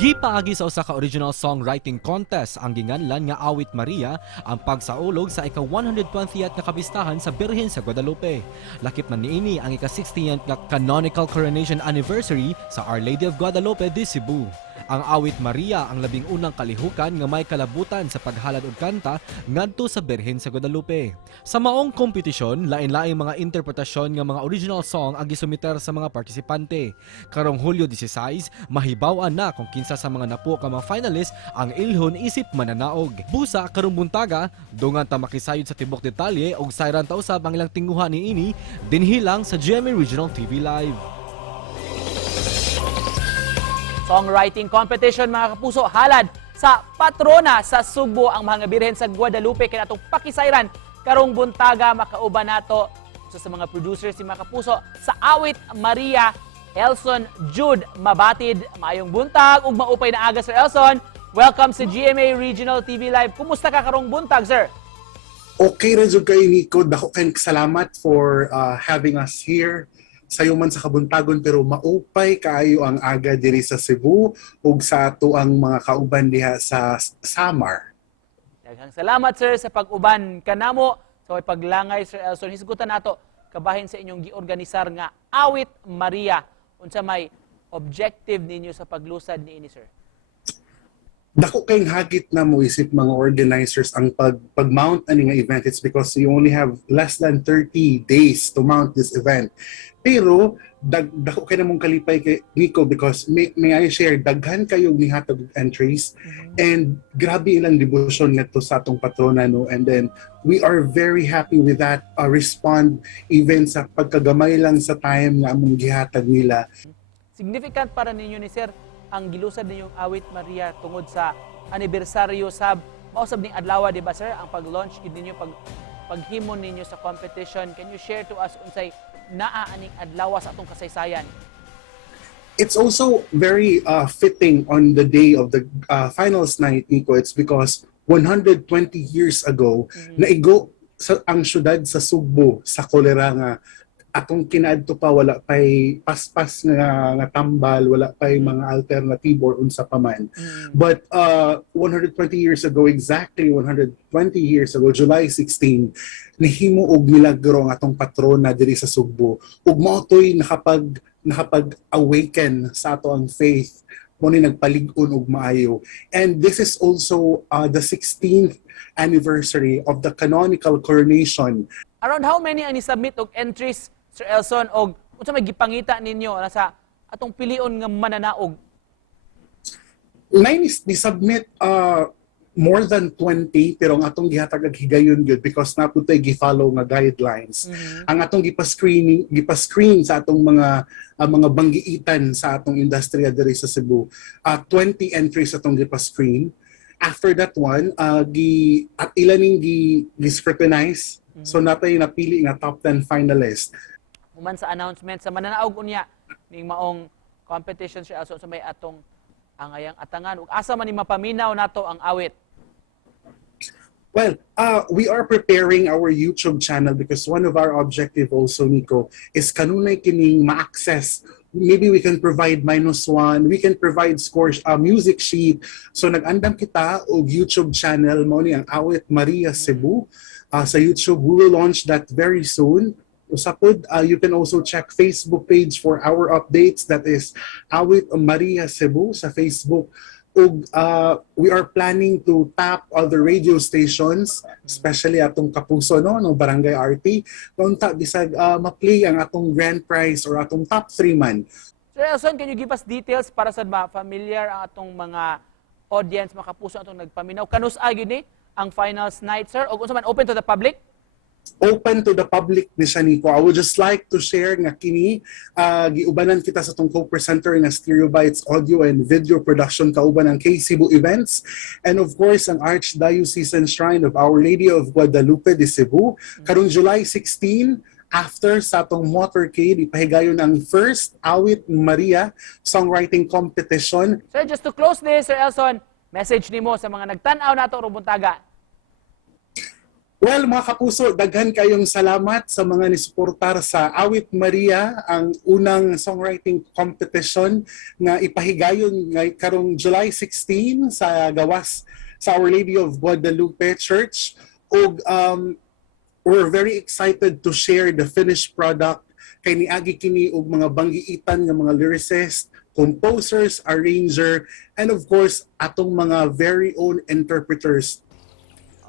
Gipaagi sa usa ka original songwriting contest ang ginganlan nga Awit Maria ang pagsaulog sa ika-120th nga kabistahan sa Birhen sa Guadalupe. Lakip man niini ang ika-60th nga Canonical Coronation Anniversary sa Our Lady of Guadalupe de Cebu. Ang Awit Maria ang labing unang kalihukan nga may kalabutan sa paghalad og kanta ngadto sa Birhen sa Guadalupe. Sa maong kompetisyon, lain-laing mga interpretasyon nga mga original song ang gisumiter sa mga partisipante. Karong Hulyo 16, mahibaw-an na kung kinsa sa mga napo ka mga finalist ang ilhon isip mananaog. Busa karong buntaga, dungan ta makisayod sa tibok detalye og sayran ta usab ang ilang tinguha niini dinhi lang sa GMA Regional TV Live. Songwriting competition mga kapuso, halad sa patrona sa Cebu ang mga Birhen sa Guadalupe kaya itong pakisayran karong buntaga makauban nato sa mga producers si mga kapuso sa Awit Maria. Elson Jude Mabatid, maayong buntag ug maupay na aga Sir Elson. Welcome sa GMA Regional TV Live. Kumusta ka karong buntag, sir? Okay ra jud kay Nico, dako kay salamat for having us here. Sayo man sa kabuntagon pero maupay kaayo ang aga diri sa Cebu ug sa ato ang mga kauban diha sa Samar. Daghang salamat sir sa pag-uban kanamo sa paglangay Sir Elson. Hisgutan nato kabahin sa inyong giorganisar nga Awit Maria. Unsa may objective ninyo sa paglusad niini sir? Dako kay hagit na mo isip mga organizers ang pag-mount ani nga event. It's because you only have less than 30 days to mount this event. Pero dako kay namong kalipay kay Nico because may I share daghan kayong nihatag entries and grabe ilang devotion ngadto sa atong patrona no, and then we are very happy with that respond even sa pagkagamay lang sa time nga among gihatag nila. Significant para ninyo ni sir ang gilusad ninyong Awit Maria tungod sa anibersaryo sa mausab ning adlaw, di ba sir, ang pag-launch gid ninyo paghimon ninyo sa competition. Can you share to us unsay naa aning adlaw sa atong kasaysayan? It's also very fitting on the day of the finals night, Nico. It's because 120 years ago, naigo ang syudad sa Cebu sa kolera nga atong kinaadto pa wala pay paspas nga tambal, wala pay mga alternative or unsa pa man. But 120 years ago, exactly 120 years ago, July 16, nahimo og milagro ang atong patrona diri sa Cebu. Ug mao toy nakapag-awaken sa ato ang faith, mo ni nagpalig-on og maayo. And this is also the 16th anniversary of the Canonical Coronation. Around how many ang ni-submit og entries Sir Elson og unsa may gipangita ninyo sa atong pilion nga mananaog? Nine is ni-submit more than 20 pero ang atong gihatag og higayon gyud because naputay gi-follow nga guidelines. Ang atong gipa-screen sa atong mga banggiitan sa atong industriya diri sa Cebu. 20 entries atong gipa-screen. After that one, ilaning gi-scrutinize. So natay napili nga top 10 finalists. Human sa announcement sa mananaog unya ning maong competition Sir Elson sa may atong angayang atangan ug asa man ni mapaminaw nato ang awit? Well, we are preparing our YouTube channel because one of our objective also, Nico, is kanunay kining ma-access. Maybe we can provide -1, we can provide scores, music sheet. So nag-andam kita og YouTube channel mo ni ang Awit Maria Cebu. Sa YouTube, we will launch that very soon. Usapod, you can also check Facebook page for our updates. That is Awit Maria Cebu sa Facebook. Ug we are planning to tap other radio stations, especially atong kapuso no barangay RT. Unta bisag ma-play ang atong grand prize or atong top 3 man. Sir Elson, can you give us details para sa familiar ang atong mga audience, mga kapuso atong nagpaminaw? Kanus gyud ni ang finals night, sir? O unsa man open to the public? Open to the public ni siya, Nico. I would just like to share nga kini giubanan kita sa tong co-presenter nga Stereo Bytes Audio and Video Production kauban ng Cebu Events, and of course ang Archdiocesan Shrine of Our Lady of Guadalupe de Cebu. Karong July 16, after sa atong motorcade, ipahigayon ang first Awit Maria songwriting competition. Sir, just to close this, Sir Elson, message nimo sa mga nagtan-aw nato ro buntaga. Well, mga kapuso, daghan kayong salamat sa mga nisuportar sa Awit Maria, ang unang songwriting competition nga ipahigayon karong July 16 sa gawas sa Our Lady of Guadalupe Church. Og we're very excited to share the finished product kay niagi kini og mga banggiitan nga mga lyricists, composers, arranger, and of course atong mga very own interpreters.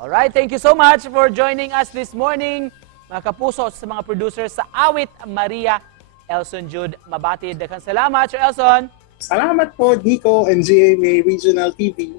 Alright, thank you so much for joining us this morning. Mga kapuso, sa mga producers sa Awit Maria, Elson Jude Mabatid. Daghang salamat, Sir Elson. Salamat po, Nico and GMA Regional TV.